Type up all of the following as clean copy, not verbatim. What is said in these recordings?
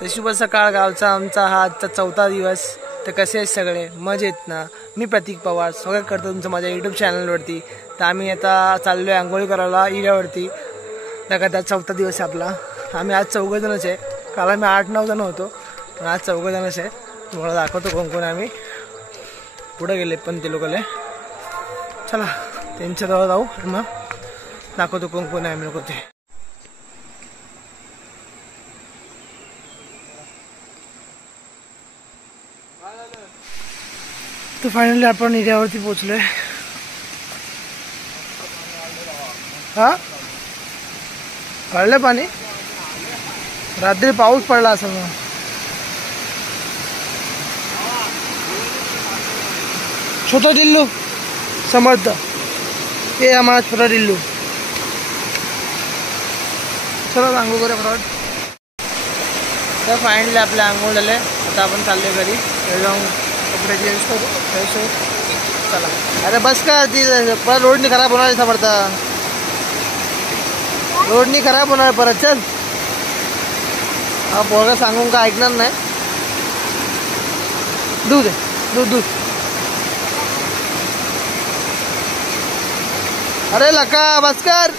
तर शुभ सकाळ गावचा आमचा हा आजचा 4था दिवस। तर कसे आहेत सगळे, मजेत ना? मी प्रतीक पवार स्वागत करतो तुमचं माझ्या यूट्यूब चॅनलवरती। तर आम्ही आता चाललो आहे आंघोळी करायला इऱ्यावरती। लगातार 4था दिवस आहे आपला। आम्ही आज 4 जणच आहे, काल आम्ही 8-9 जण होतो, पण आज 4 जणच आहे। तुम्हाला दाखवतो कोण कोण आम्ही पुढे गेले पण ते लोकले। चला त्यांच्या जवळ जाऊ, मग दाखवतो कोण कोण आहे आम्ही लोक ते। तो फायनली आपण इऱ्यावरती पोहोचलोय। हा कळलं पाणी, रात्री पाऊस पडला असं मग। छोटा टिल्लू समर्थ, हे हमारा छोटा टिल्लू। चलो आंघोळ करूया फटाफट। तर फायनली आपले आंघोळ झाले, आता आपण चालले घरी जाऊन कपडे चेंज करू, फ्रेश होऊ। चला अरे बस का, ती परत रोड नाही खराब होणार समर्थ, रोड नाही खराब होणार परत। चल हा पोरगा सांगून का ऐकणार नाही। दूध दूध दूध, अरे लका बस कर।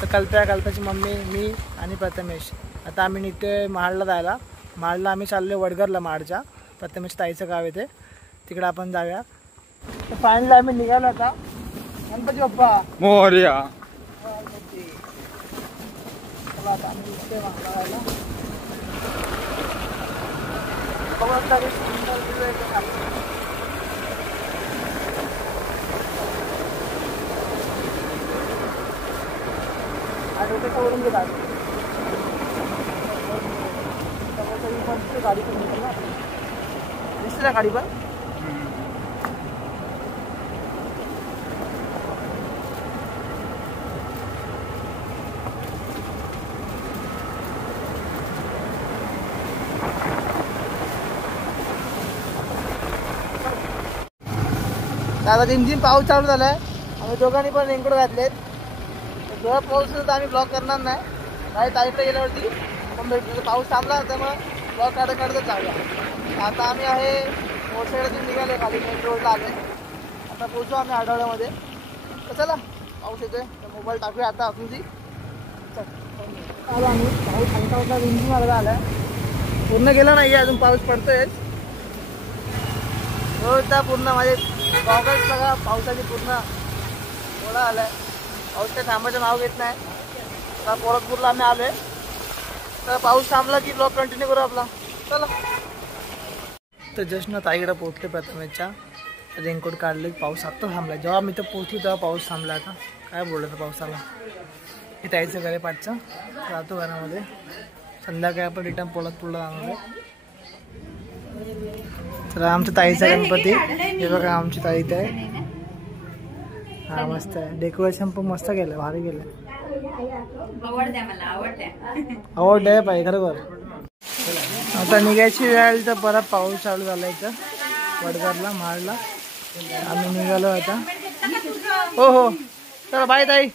तर कल्प्याची मम्मी, मी आणि प्रथमेश आता आम्ही निघतोय महाडला जायला। महाडला आम्ही चाललोय वडगरला, महाडच्या प्रथमेश ताईचं गाव येते, तिकडे आपण जाऊया। तर फायनली आम्ही निघालो आता। गणपती बाप्पा मोरया। चला आता आम्ही निघतोय महाडला जायला। वरून गेला गाडी पण निघाल ना, दिसते ना गाडी पण। आता रिमझिम पाऊस चालू झालाय, आम्ही दोघांनी पण रेनकोट घातलेत। जेव्हा पाऊस तर आम्ही ब्लॉक करणार नाही, काही ताईकडे गेल्यावरती पण पाऊस थांबला तर मग ब्लॉक काढत काढतच जाऊया। आता आम्ही आहे मोरखेड्यातून निघाले, खाली मेन रोडला आले, आता पोहोचू आम्ही आठवड्यामध्ये। तर चला पाऊस येतोय तर मोबाईल टाकूया आता आपली। चल आम्ही पाऊस हलका हलका रिमझिम मारला आलाय, पूर्ण गेला नाही अजून, पाऊस पडतोय रोडचा पूर्ण माझे गॉगल्स बघा, पावसाची पूर्ण ओढा आलाय। पाऊस काही थांबायचं नाव घेत नाही। आता पोरतपूरला आम्ही आलोय, तर पाऊस थांबला की ब्लॉग कंटिन्यू करू आपला। चला तर जस्ट ना ताईकडे पोहोचले प्रथमेशच्या, रेनकोट काढले, पाऊस आत्ता थांबला। जेव्हा मी तर पोहोचलो तेव्हा पाऊस थांबला। आता काय बोललं पावसाला, हे ताईचं घर आहे पाठचं, राहतो घरामध्ये। संध्याकाळी आपण रिटर्न पोलादपूरला जाणार आहे। तर आमच्या ताईचा गणपती, हे बघा आमची ताई आहे। हा मस्त आहे, डेकोरेशन पण मस्त केलं, भारी केलं, आवडते पाहिजे खरोखर। आता निघायची वेळ आली तर परत पाऊस चालू झाला इथं वडगरला, महाडला। आम्ही निघालो आता। हो हो चला बाय ताई।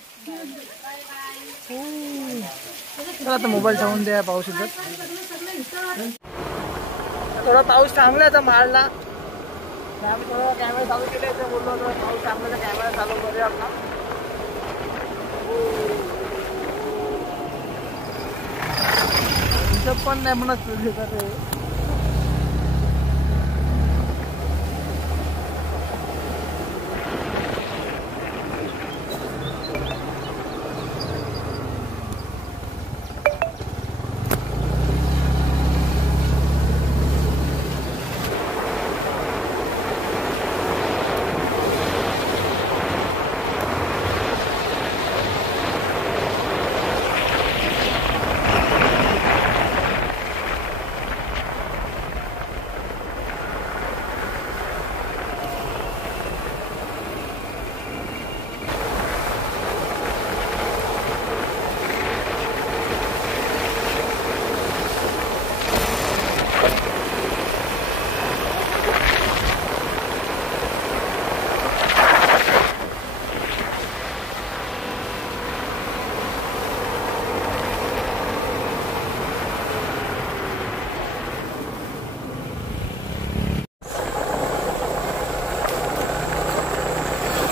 चला आता मोबाईल ठेवून द्या, पाऊस येतात। थोडा पाऊस थांबला आता महाडला, आम्ही थोडा कॅमेरा चालू केले, बोललो पाऊस थांबला तर कॅमेरा चालू करूया आपला। पण नाही म्हणत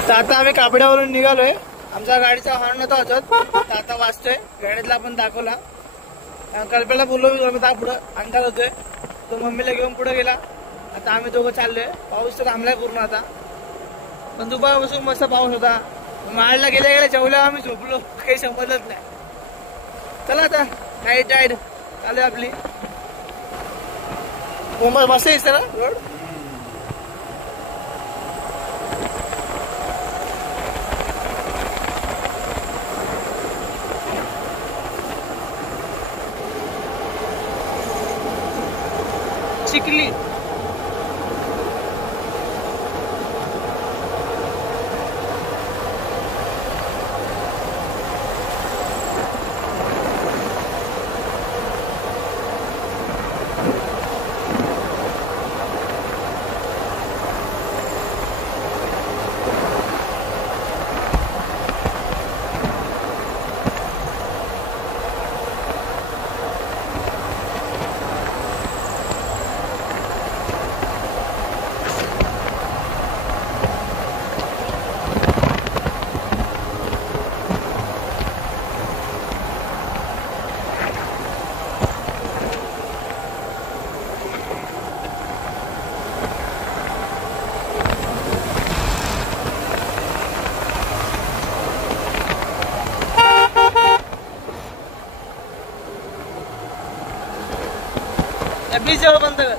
तर आता आम्ही कापड्यावरून निघालोय. आमच्या गाडीचा हॉर्न नव्हता वाजत, तर आता वाजतोय. गाडीतला आपण दाखवला. कल्पेला बोललो मी पुढं अंधार होतोय, तो मम्मीला घेऊन पुढे गेला. आता आम्ही दोघं चाललोय. पाऊस तर थांबलाय पूर्ण आता, पण दुपारपासून मस्त पाऊस होता. माळला गेल्या गेल्या जेवल्या आम्ही झोपलो, काही समजलंच नाही. चला आता नाईट राईड चालू आपली. मस्त दिसतं ना रोड. चिखली बीच जवळ बंद कर.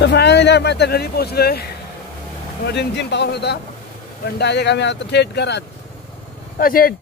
तर फायनली आम्ही आता घरी पोहोचलोय. रिमझिम पाऊस होता, पण डायरेक्ट आम्ही आता थेट घरात. थेट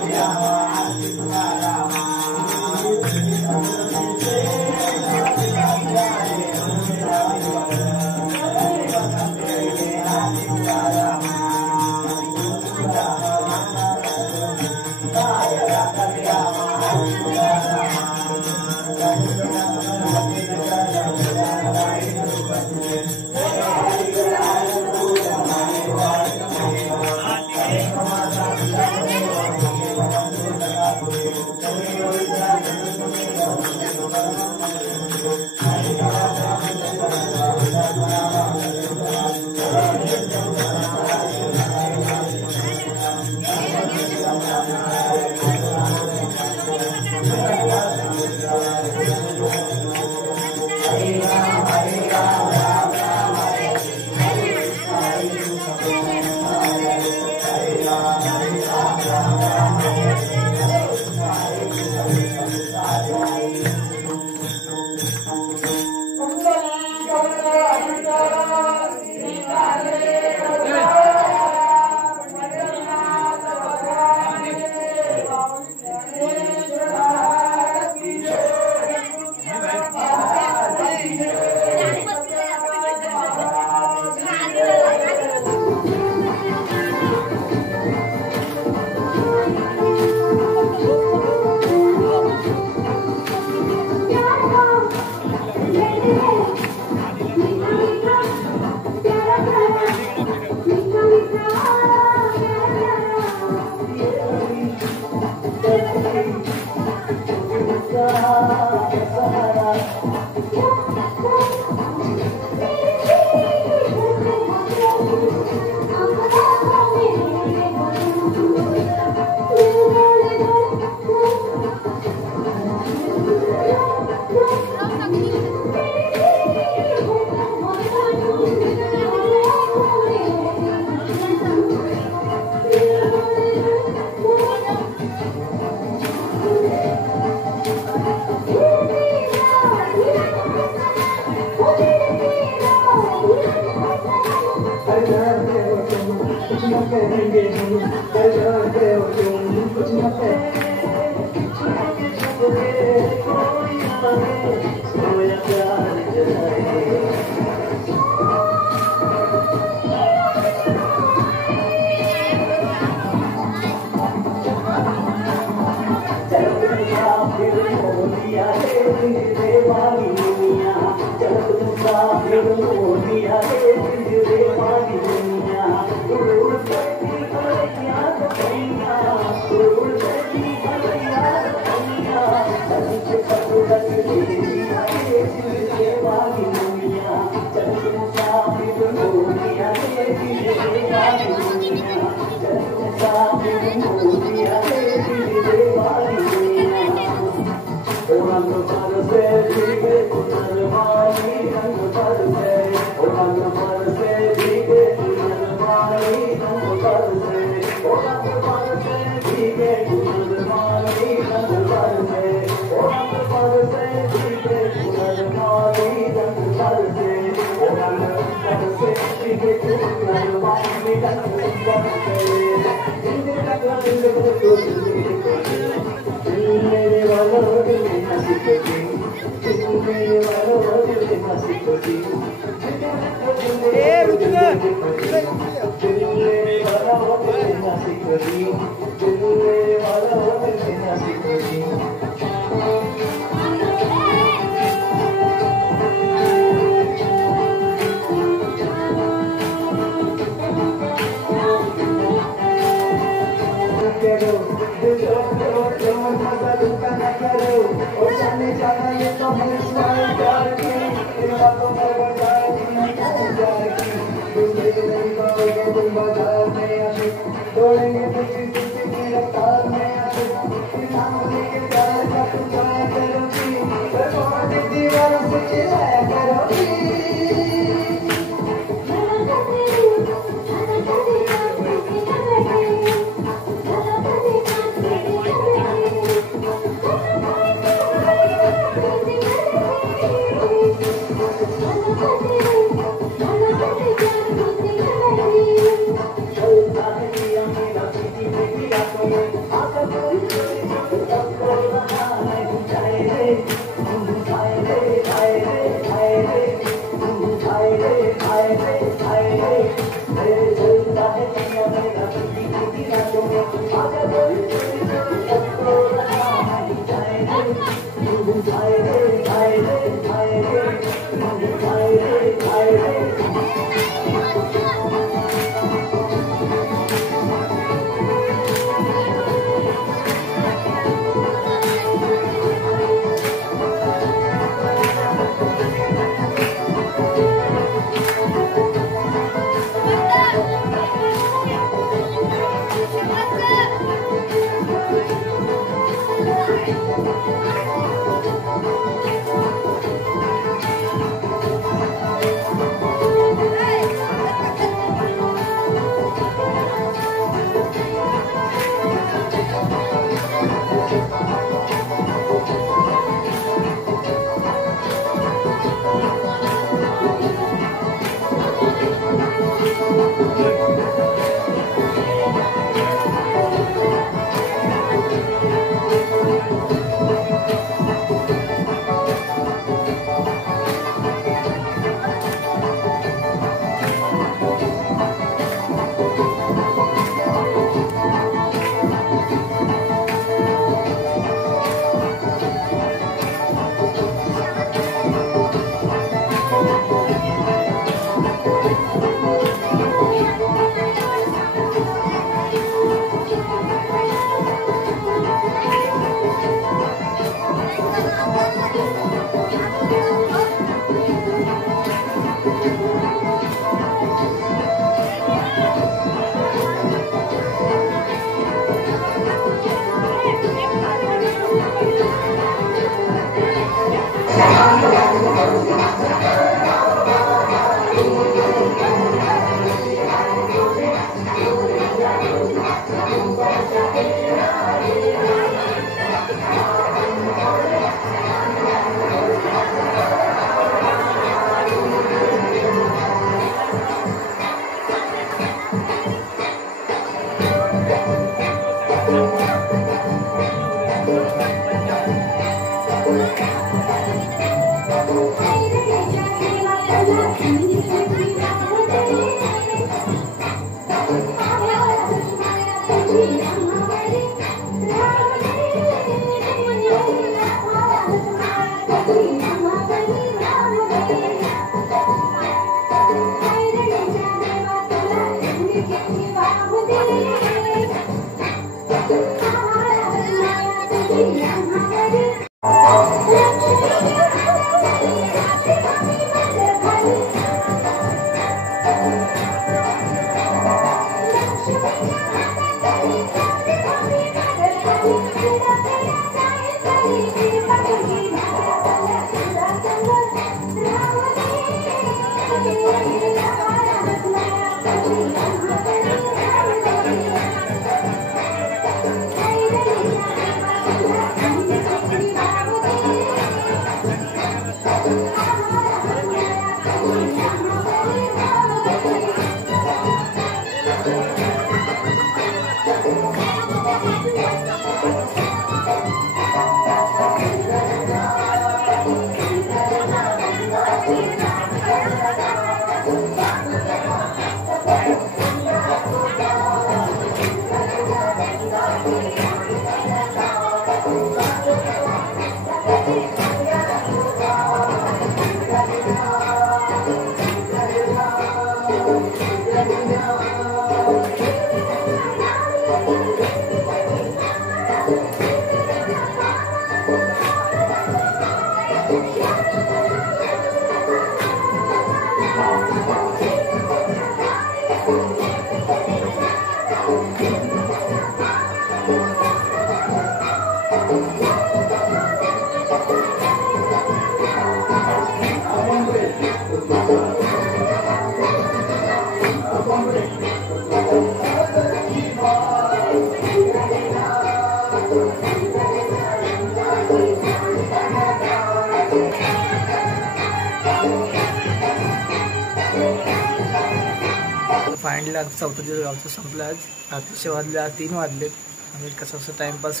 फायनली आज चौथा दिवस गावचं संपलं. आज रात्रीचे वाजले, आज 3 वाजलेत. आम्ही कसं टाइमपास.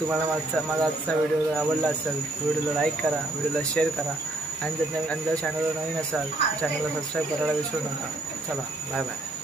तुम्हाला माझा आजचा व्हिडिओ आवडला असेल व्हिडिओला लाईक करा, व्हिडिओला शेअर करा आणि जर चॅनलवर नवीन असाल चॅनलला सबस्क्राईब करायला विसरू नका. चला बाय बाय.